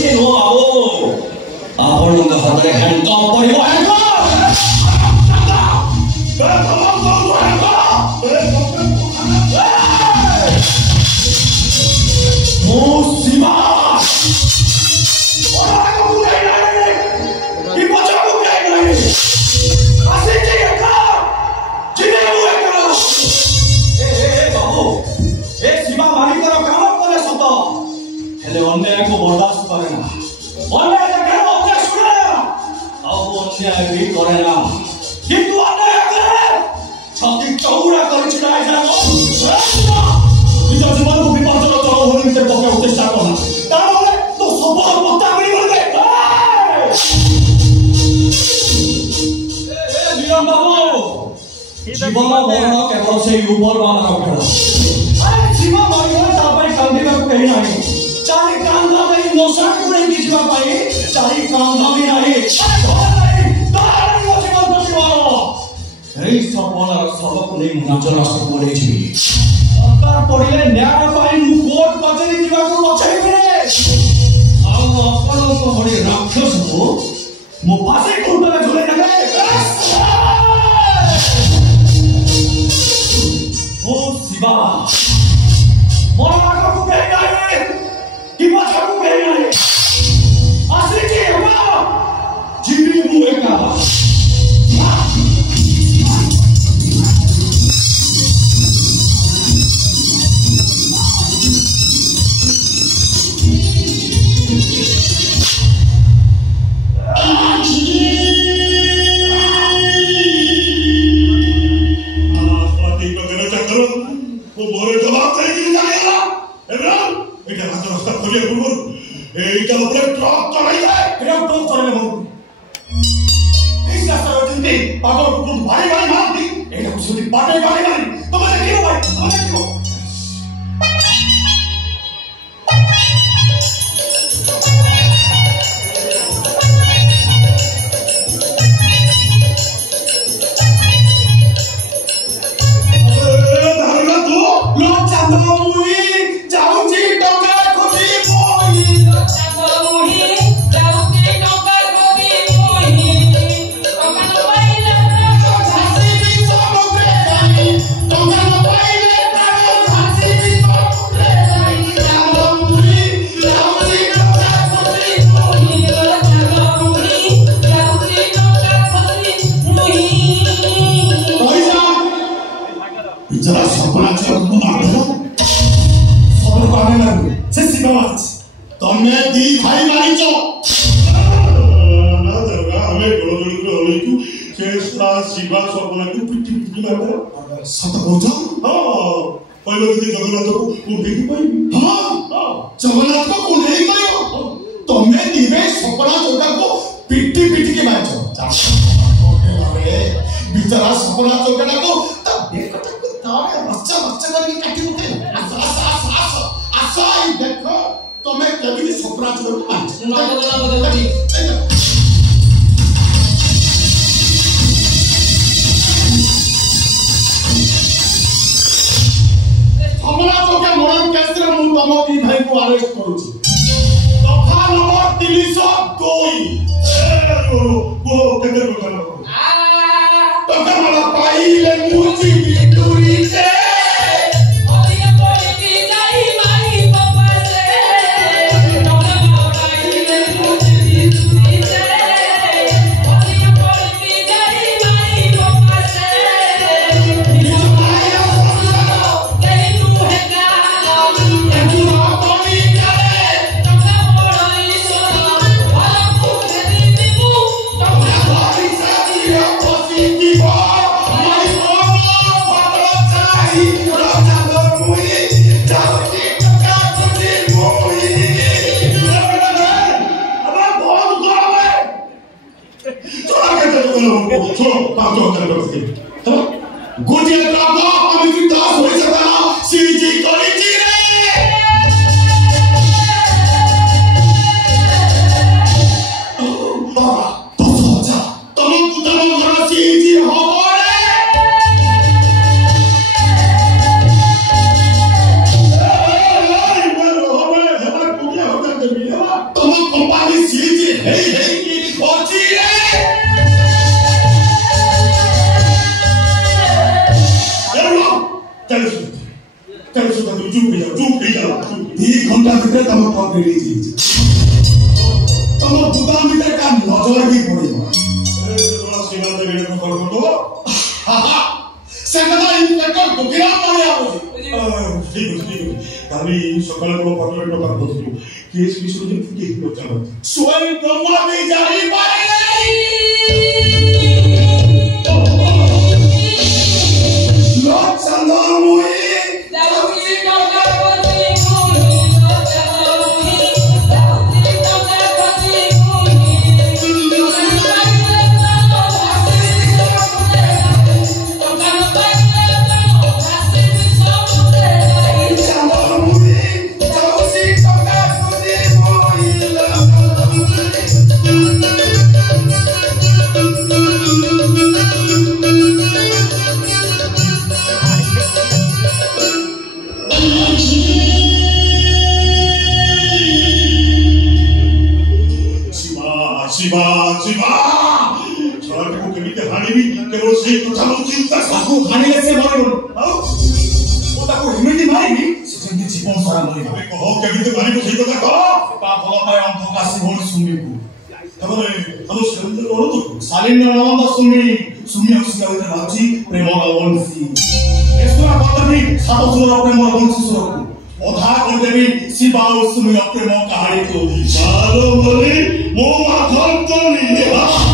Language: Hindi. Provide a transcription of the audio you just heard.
ସେମିତି ନୁହଁ ବାବୁ। ଆପଣଙ୍କ ହାତରେ ହ୍ୟାଣ୍ଡକପ୍ ପଡ଼ିବ। ମୁଁ ଶିବା अन्याय को बर्दाश्त करे ना, अन्याय देखे अन्याय सुने अब अन्याय भी करे ना, किंतु अन्याय करे छाती चौड़ा कर छिड़ाई जाओ निज जीवन को विपर्जन चलो होने भीतर पके उद्देश्य करना तारे तो सब पत्ता मिल गए। ए वीरम बाबू जीवन मरण केवल से ऊपर वाला खेल। अरे जीवन मरण तापई कांदी को कहीं नहीं चारी कांधा में नोसाट को नहीं किसी बात पाई चारी कांधा में नहीं तारी वो जीवन को जीवन यही सब सबक नहीं मुझे रास्ते बोले जी सरकार पढ़िले न्याय पाई मु कोर्ट कचेरी जीवा को बचाई मिले अब अपन को बड़ी राक्षस को मु पासे कोर्ट में झूले लगे ओ शिवा मोर आगे को कहीं नहीं कि बचा को कहीं नहीं असली की है जीवी मुए का Toma ଭିତରେ ତମ ଠକ୍ ରିଲିଜ ତମ ବୁଦାମ ଭିତରେ କା ନଜର ବି ପଡ଼ିବ ଶିବା ଦେବୀ କରନ୍ତୁ ସେକଦା ଇନ୍ସପେକ୍ଟର ଗୋକିରାମ ମାରିଆ ବୋଝି ଠିକ ଅଛି କାଲି ସକାଳେ ମୋ ପଟରେ ଟଙ୍କା ପଠେଇବୁ କେସ୍ ବିଷୟରେ ଫୁଟି ପଚାର ସ୍ୱୟଂ ବ୍ରହ୍ମା ବି ଜାଣି ପାରେ ଲୋକ ସଂଗ ମୁଇ ଯାଉଛି ଟଙ୍କା ପତି शिवा छोटे को केमिते हानिबी केवल से कथा चिंता ताको हानिले से मरिबो ओ ताको हिमिति मारिबी से जेंति जीवन सारा मरिबो अबे कहो केमिते मारिबो से कथा कह ता भल पाए अंत कासी बोल सुमिबो तबरे हम सुरेंद्र ओरतो सालिन्द नंद सुमी हसिकाले राजी प्रेम वंशी एसरा पदवी सातसुर प्रेम वंशी सुर ओधा करदेवी शिवा और सुमी प्रेम कहानी को सालो मरी मो माथन तो नहीं